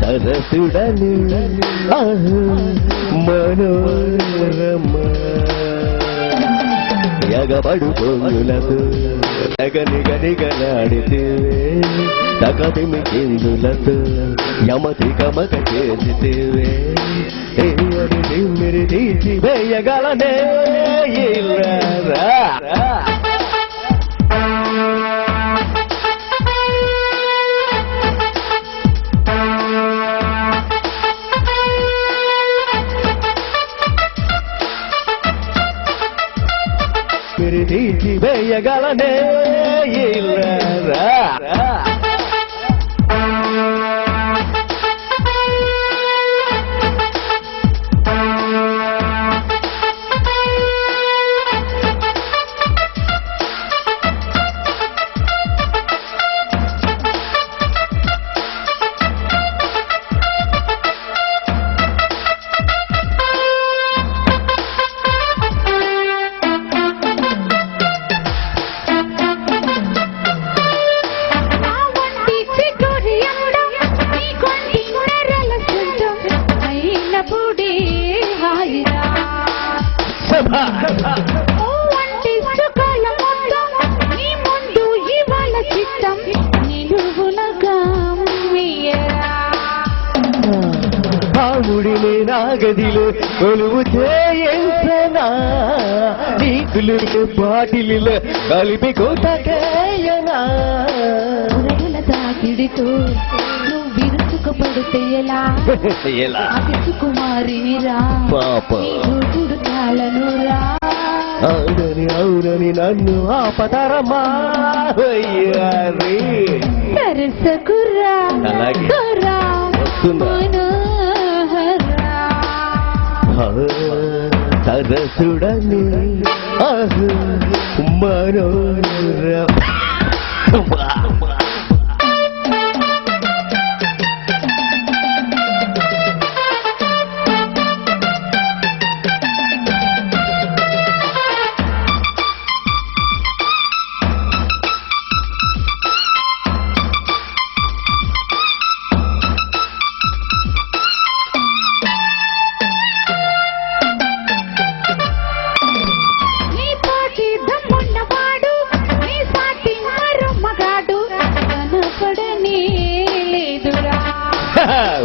సరసుడని మనోరమ ఎగబడు పొంగులతో గనిగనిగలాడితే తగదిమి కిందులతో యమతి గమక చేసితేవే మీరు తీసి వేయగలనే మీరు తీసి వేయగలనే పాముడిని నాగదిలో కొలువు చేయించనా నీకులు బాటిలిలో కలిపి కోటకేయనా తాకిడితో నువ్వు విరుచుకుపడితే ఎలా కుమారిని రా తాళను రా అవునని అవునని నన్ను ఆపతరమా సరసకురా సరసుడని మనోరమ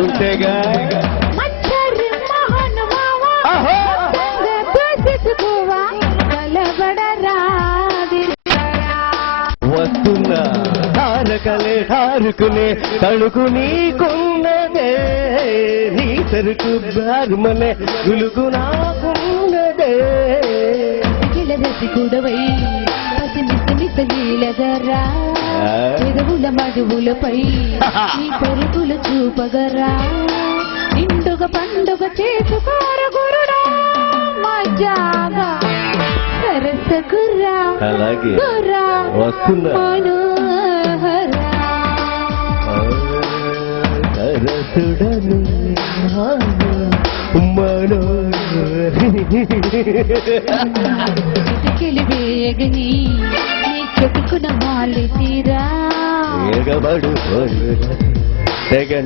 ఉంటేగా వస్తున్నా తారకలే తారుకునే తడుకు నీకున్నదే నీ సరుకు బారుమనే గులుగు నాకున్నదే రసికుడవై లీలగరా పెదవుల మడువులపై నీ కొరుకులు చూపగరా నిండుగ పండుగ చేసుకోర గురుడా మజాగా సరసకురా అలాగే వస్తున్నా సరసుడని వేగని నీ చెట్టుకున్న మాలి తీరా ఎగబడు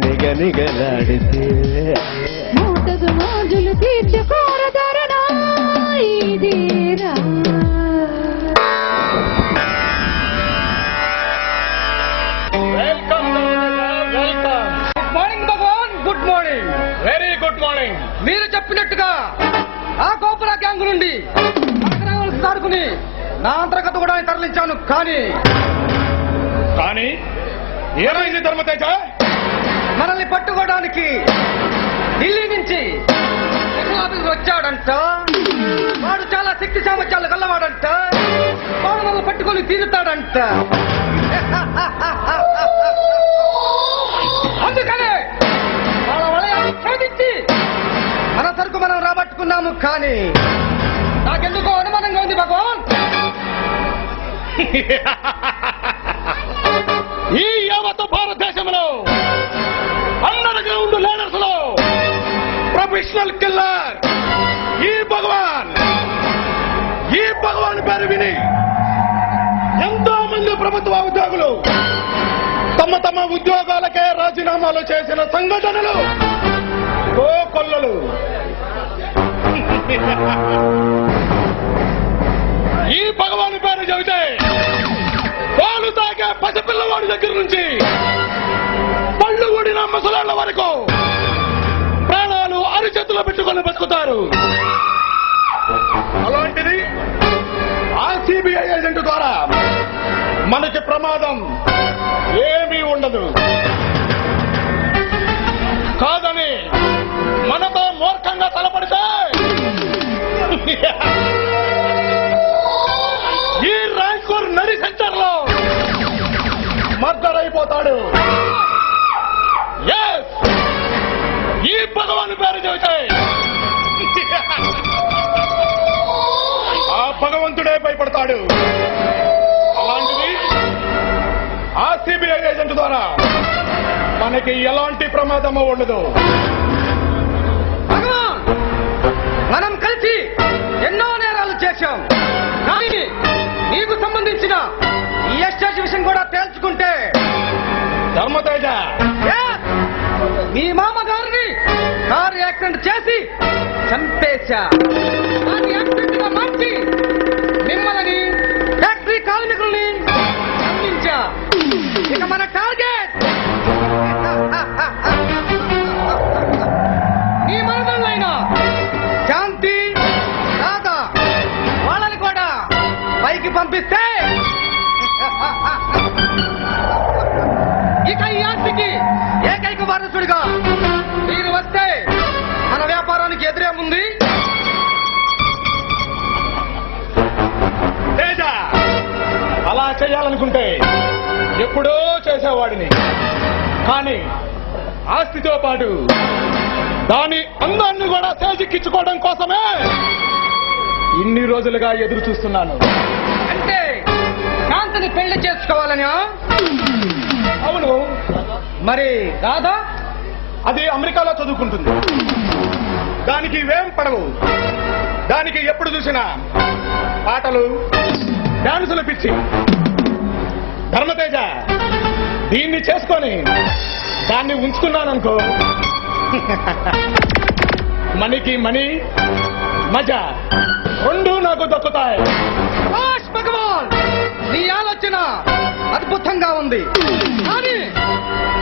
నిగనిగలాడితే మూటగు మోజులు తీర్చుకోరదరనా ఇదేరా good morning very good morning. మీరు చెప్పినట్టుగా ఆ గోపుర గ్యాంగ్ నుండి సారుకుని నా అంతర్గత కూడా తరలించాను. కానీ ఏమైంది ధర్మతేజ? మనల్ని పట్టుకోవడానికి ఢిల్లీ నుంచి వచ్చాడంట. వాడు చాలా శక్తి సామర్థ్యాలు గల్లవాడంట. వాడు మనల్ని పట్టుకొని తీరుతాడంట. అందుకనే మన వలయాన్ని ఛేదించి మన సరుకు మనం రాబట్టుకున్నాము. కానీ నాకెందుకో అనుమానంగా ఉంది భగవాన్. ఈ యావత్ భారతదేశంలో అండర్ గ్రౌండ్ లీడర్స్ లో ప్రొఫెషనల్ కిల్లర్ ఈ భగవాన్ పేరు విని ఎంతో మంది ప్రభుత్వ ఉద్యోగులు తమ తమ ఉద్యోగాలకే అమలు చేసిన సంఘటనలు కోకొల్లలు. ఈ భగవాన్ పేరు చెబితే పాలు తాగే పసిపిల్లవాడి దగ్గర నుంచి పళ్ళు ఊడిన ముసలాళ్ల వరకు ప్రాణాలు అరిచేతుల్లో పెట్టుకొని బతుకుతారు. అలాంటిది ఆ సిబిఐ ఏజెంట్ ద్వారా మనకి ప్రమాదం ఏమీ ఉండదు. కాదని మనతో మూర్ఖంగా తలపడితే ఈ రాయ్పూర్ నడి సెంటర్ లో మర్డర్ అయిపోతాడు. Yes! ఈ భగవాన్ పేరు చెబితే ఆ భగవంతుడే భయపడతాడు. అలాంటిది ఆ సిబిఐ ఏజెంట్ ద్వారా మనకి ఎలాంటి ప్రమాదము ఉండదు. భగవాన్, మనం కలిసి ఎన్నో నేరాలు చేశాం. కానీ నీకు సంబంధించిన ఈ ఎస్టేట్ విషయం కూడా తేల్చుకుంటే ధర్మతేజ, Yes! మీ మామగారిని కారు యాక్సిడెంట్ చేసి చంపేశా. అది యాక్సిడెంట్ గా మార్చి మిమ్మల్ని ఫ్యాక్టరీ కార్మికుల్ని చంపించా. ఇక మన టార్గెట్ మీ మనదళ్ళైన శాంతి రాధా, వాళ్ళని కూడా పైకి పంపిస్తే ఇక ఈ ఆస్తికి ఏకైక వారసుడిగా మీరు వస్తే మన వ్యాపారానికి ఎదురేముంది? తేజ, అలా చేయాలనుకుంటే ఎప్పుడో చేసేవాడిని. కానీ ఆస్తితో పాటు దాని అందాన్ని కూడా చేజిక్కించుకోవడం కోసమే ఇన్ని రోజులుగా ఎదురు చూస్తున్నాను. అంటే శాంతిని పెళ్లి చేసుకోవాలని? అవును. మరి రాధా? అది అమెరికాలో చదువుకుంటుంది. దానికి ఇవేం పడవు. దానికి ఎప్పుడు చూసినా పాటలు, డాన్సులు పిచ్చి. ధర్మతేజ, దీన్ని చేసుకొని దాన్ని ఉంచుకున్నాననుకో, మనీకి మనీ, మజా రెండు నాకు దక్కుతాయి. శభాష్ భగవాన్, నీ ఆలోచన అద్భుతంగా ఉంది. కానీ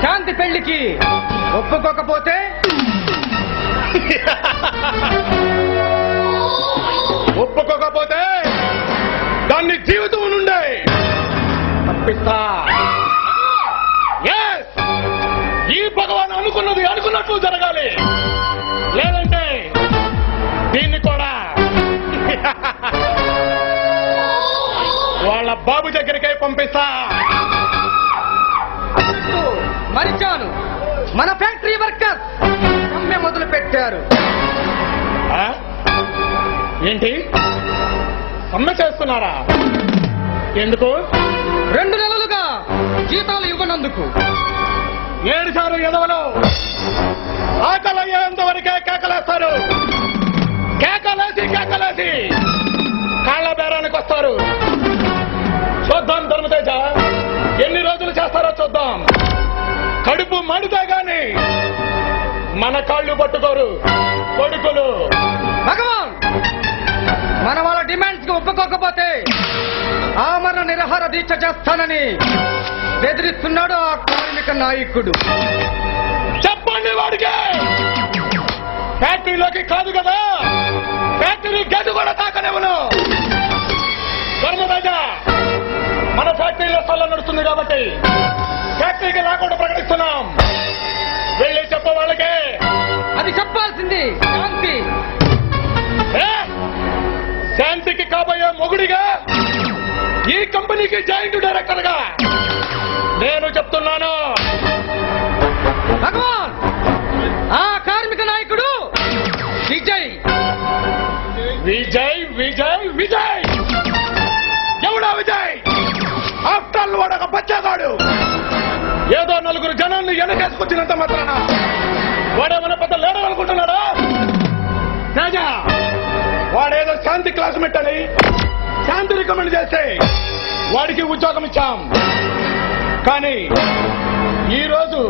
శాంతి పెళ్లికి ఒప్పుకోకపోతే? ఒప్పుకోకపోతే దాన్ని జీవితం నుండే తప్పిస్తా. Yes! ఈ భగవాన్ అనుకున్నది అనుకున్నట్లు జరగాలి. లేదంటే దీన్ని కూడా వాళ్ళ బాబు దగ్గరికే పంపిస్తా. మరిచాను, మన ఫ్యాక్టరీ వర్కర్స్ సమ్మె మొదలు పెట్టారు. ఆ? ఏంటి, సమ్మె చేస్తున్నారా? ఎందుకు? 2 నెలలుగా జీతాలు ఇవ్వనందుకు. ఏడుసారు ఎదవలు ఆకలయ్యేంత వరకే కేకలేస్తారు. కేకలేసి కాళ్ళ బేరానికి వస్తారు. చూద్దాం ధర్మతేజ, ఎన్ని రోజులు చేస్తారో చూద్దాం. కడుపు మండితే గాని మన కాళ్ళు పట్టుకోరు కొడుకులు. భగవాన్, మన వాళ్ళ డిమాండ్స్ కి ఒప్పుకోకపోతే ఆమరణ నిరాహార దీక్ష చేస్తానని బెదిరిస్తున్నాడు ఆ కార్మిక నాయకుడు. చెప్పండి వాడికి. ఫ్యాక్టరీలోకి కాదు కదా, ఫ్యాక్టరీ గది కూడా తాకనివ్వను. ధర్మరాజ, మన ఫ్యాక్టరీలో స్థలం నడుస్తుంది కాబట్టి ఫ్యాక్టరీకి రాకుండా ప్రకటిస్తున్నాం. వెళ్ళి చెప్ప వాళ్ళకే. అది చెప్పాల్సింది శాంతి. ఏ? శాంతికి కాబోయే మొగుడిగా, ఈ కంపెనీకి జాయింట్ డైరెక్టర్ గా నేను చెప్తున్నాను. భగవాన్, ఆ కార్మిక నాయకుడు విజయ్. విజయ్ విజయ్ విజయ్ ఎవడా విజయ్? ఆఫ్టర్ వాడు ఒక బచ్చాగాడు. ఏదో 4 జనాన్ని వెనకేసుకొచ్చినంత మాత్రాన వాడేమన్నా పెద్ద లీడర్ అనుకుంటున్నాడా? రాజా, వాడేదో శాంతి క్లాస్మేట్ అని శాంతి రికమెండ్ చేస్తే వాడికి ఉద్యోగం ఇచ్చాం. కానీ ఈరోజు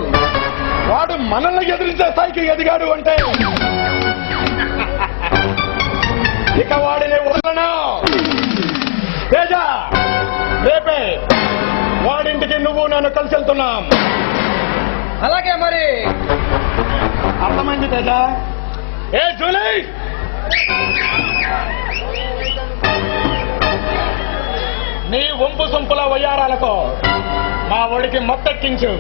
వాడు మనల్ని ఎదిరించే స్థాయికి ఎదిగాడు అంటే ఇక వాడిని వదలను. తేజ, రేపే వాడింటికి నువ్వు నన్ను కలిసి వెళ్తున్నాం. అలాగే మరి. అర్థమైంది తేజ? ఏ జూలై, నీ వంపు సొంపుల వయ్యారాలతో మా ఒడికి మొత్తెక్కించు.